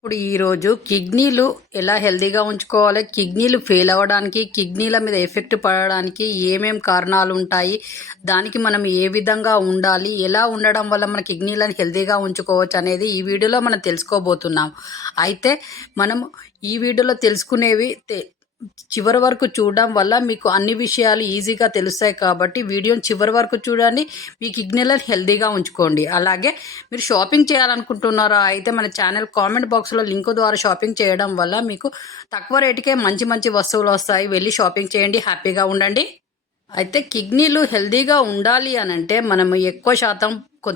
ఇప్పుడు ఈరోజు కిడ్నీలు ఎలా హెల్తీగా ఉంచుకోవాలి, కిడ్నీలు ఫెయిల్ అవ్వడానికి, కిడ్నీల మీద ఎఫెక్ట్ పడడానికి ఏమేం కారణాలు ఉంటాయి, దానికి మనం ఏ విధంగా ఉండాలి, ఎలా ఉండడం వల్ల మన కిడ్నీలను హెల్తీగా ఉంచుకోవచ్చు అనేది ఈ వీడియోలో మనం తెలుసుకోబోతున్నాం. అయితే మనం ఈ వీడియోలో తెలుసుకునేవి చివరి వరకు చూడడం వల్ల మీకు అన్ని విషయాలు ఈజీగా తెలుస్తాయి. కాబట్టి వీడియోని చివరి వరకు చూడండి, మీ కిడ్నీలను హెల్తీగా ఉంచుకోండి. అలాగే మీరు షాపింగ్ చేయాలనుకుంటున్నారా అయితే మన ఛానల్ కామెంట్ బాక్స్లో లింక్ ద్వారా షాపింగ్ చేయడం వల్ల మీకు తక్కువ రేటుకే మంచి మంచి వస్తువులు వస్తాయి. వెళ్ళి షాపింగ్ చేయండి, హ్యాపీగా ఉండండి. అయితే కిడ్నీలు హెల్తీగా ఉండాలి అని అంటే మనము ఎక్కువ శాతం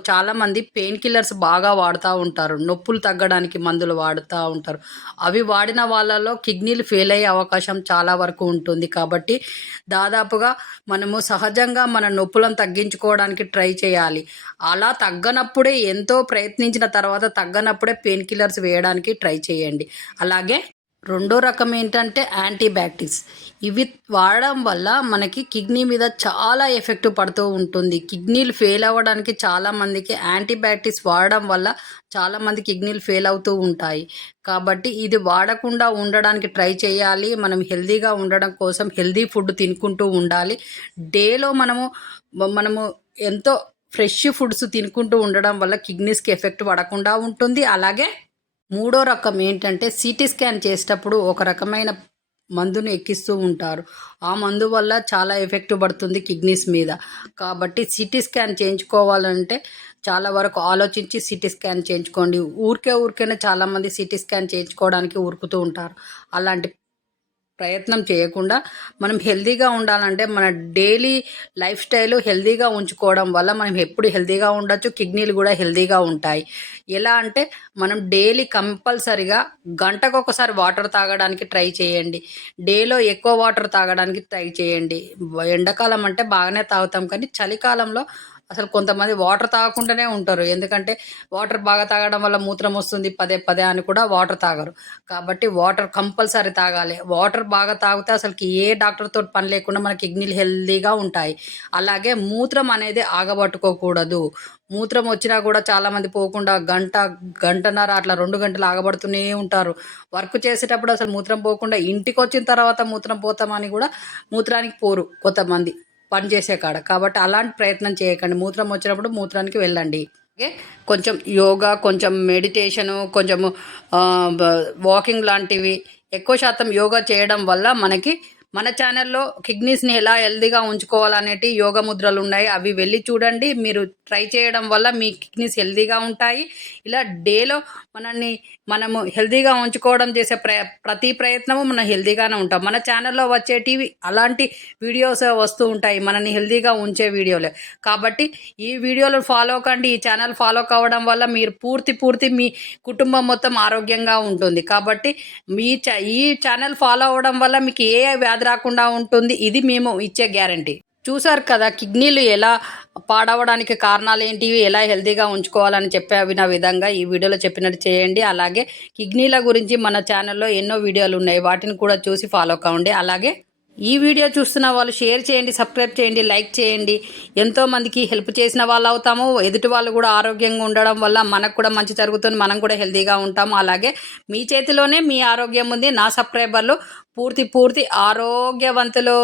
చాలామంది పెయిన్ కిల్లర్స్ బాగా వాడుతూ ఉంటారు, నొప్పులు తగ్గడానికి మందులు వాడుతూ ఉంటారు. అవి వాడిన వాళ్ళలో కిడ్నీలు ఫెయిల్ అయ్యే అవకాశం చాలా వరకు ఉంటుంది. కాబట్టి దాదాపుగా మనము సహజంగా మన నొప్పులను తగ్గించుకోవడానికి ట్రై చేయాలి. అలా తగ్గనప్పుడే, ఎంతో ప్రయత్నించిన తర్వాత తగ్గనప్పుడే పెయిన్ కిల్లర్స్ వేయడానికి ట్రై చేయండి. అలాగే రెండో రకం ఏంటంటే యాంటీబయాటిక్స్. ఇవి వాడడం వల్ల మనకి కిడ్నీ మీద చాలా ఎఫెక్ట్ పడుతూ ఉంటుంది. కిడ్నీలు ఫెయిల్ అవ్వడానికి చాలామందికి యాంటీబయాటిక్స్ వాడడం వల్ల చాలామంది కిడ్నీలు ఫెయిల్ అవుతూ ఉంటాయి. కాబట్టి ఇది వాడకుండా ఉండడానికి ట్రై చేయాలి. మనం హెల్తీగా ఉండడం కోసం హెల్తీ ఫుడ్ తినుకుంటూ ఉండాలి. డేలో మనము ఎంతో ఫ్రెష్ ఫుడ్స్ తినుకుంటూ ఉండడం వల్ల కిడ్నీస్కి ఎఫెక్ట్ పడకుండా ఉంటుంది. అలాగే మూడో రకం ఏంటంటే సిటీ స్కాన్ చేసేటప్పుడు ఒక రకమైన మందును ఎక్కిస్తూ ఉంటారు. ఆ మందు వల్ల చాలా ఎఫెక్ట్ పడుతుంది కిడ్నీస్ మీద. కాబట్టి సిటీ స్కాన్ చేయించుకోవాలంటే చాలా వరకు ఆలోచించి సిటీ స్కాన్ చేయించుకోండి. ఊరికేనే చాలామంది సిటీ స్కాన్ చేయించుకోవడానికి ఉరుకుతూ ఉంటారు. అలాంటి ప్రయత్నం చేయకుండా మనం హెల్తీగా ఉండాలంటే మన డైలీ లైఫ్ స్టైల్ హెల్తీగా ఉంచుకోవడం వల్ల మనం ఎప్పుడు హెల్తీగా ఉండొచ్చు, కిడ్నీలు కూడా హెల్తీగా ఉంటాయి. ఎలా అంటే మనం డైలీ కంపల్సరిగా గంటకు ఒకసారి వాటర్ తాగడానికి ట్రై చేయండి. డేలో ఎక్కువ వాటర్ తాగడానికి ట్రై చేయండి. ఎండాకాలం అంటే బాగానే తాగుతాం, కానీ చలికాలంలో అసలు కొంతమంది వాటర్ తాగకుండానే ఉంటారు. ఎందుకంటే వాటర్ బాగా తాగడం వల్ల మూత్రం వస్తుంది పదే పదే అని కూడా వాటర్ తాగరు. కాబట్టి వాటర్ కంపల్సరీ తాగాలి. వాటర్ బాగా తాగితే అసలుకి ఏ డాక్టర్తో పని లేకుండా మన కిడ్నీలు హెల్తీగా ఉంటాయి. అలాగే మూత్రం అనేది ఆగబట్టుకోకూడదు. మూత్రం వచ్చినా కూడా చాలామంది పోకుండా గంటన్నర అట్లా 2 గంటలు ఆగబడుతూనే ఉంటారు. వర్క్ చేసేటప్పుడు అసలు మూత్రం పోకుండా ఇంటికి వచ్చిన తర్వాత మూత్రం పోతామని కూడా మూత్రానికి పోరు కొంతమంది పని చేసే కాడ. కాబట్టి అలాంటి ప్రయత్నం చేయకండి. మూత్రం వచ్చినప్పుడు మూత్రానికి వెళ్ళండి. అలాగే కొంచెం యోగా, కొంచెం మెడిటేషను, కొంచెము వాకింగ్ లాంటివి ఎక్కువ శాతం యోగా చేయడం వల్ల మన ఛానల్లో కిడ్నీస్ని ఎలా హెల్తీగా ఉంచుకోవాలనేటి యోగ ముద్రలు ఉన్నాయి. అవి వెళ్ళి చూడండి. మీరు ట్రై చేయడం వల్ల మీ కిడ్నీస్ హెల్తీగా ఉంటాయి. ఇలా డేలో మనము హెల్తీగా ఉంచుకోవడం చేసే ప్రతి ప్రయత్నము మనం హెల్తీగానే ఉంటాం. మన ఛానల్లో వచ్చేటివి అలాంటి వీడియోస్ వస్తూ ఉంటాయి, మనని హెల్తీగా ఉంచే వీడియోలే. కాబట్టి ఈ వీడియోలు ఫాలో కండి. ఈ ఛానల్ ఫాలో కావడం వల్ల మీరు పూర్తి మీ కుటుంబం మొత్తం ఆరోగ్యంగా ఉంటుంది. కాబట్టి ఈ ఛానల్ ఫాలో అవ్వడం వల్ల మీకు ఏ వ్యాధి రాకుండా ఉంటుంది. ఇది మేము ఇచ్చే గ్యారంటీ. చూసారు కదా కిడ్నీలు ఎలా పాడవడానికి కారణాలు ఏంటి, ఎలా హెల్తీగా ఉంచుకోవాలని చెప్పిన విధంగా ఈ వీడియోలో చెప్పినట్టు చేయండి. అలాగే కిడ్నీల గురించి మన ఛానల్లో ఎన్నో వీడియోలు ఉన్నాయి, వాటిని కూడా చూసి ఫాలో కావండి. అలాగే ఈ వీడియో చూస్తున్న వాళ్ళు షేర్ చేయండి, సబ్స్క్రైబ్ చేయండి, లైక్ చేయండి. ఎంతోమందికి హెల్ప్ చేసిన వాళ్ళు అవుతాము. ఎదుటి వాళ్ళు కూడా ఆరోగ్యంగా ఉండడం వల్ల మనకు కూడా మంచి జరుగుతుంది, మనం కూడా హెల్తీగా ఉంటాము. అలాగే మీ చేతిలోనే మీ ఆరోగ్యం ఉంది. నా సబ్స్క్రైబర్లు పూర్తి ఆరోగ్యవంతులు.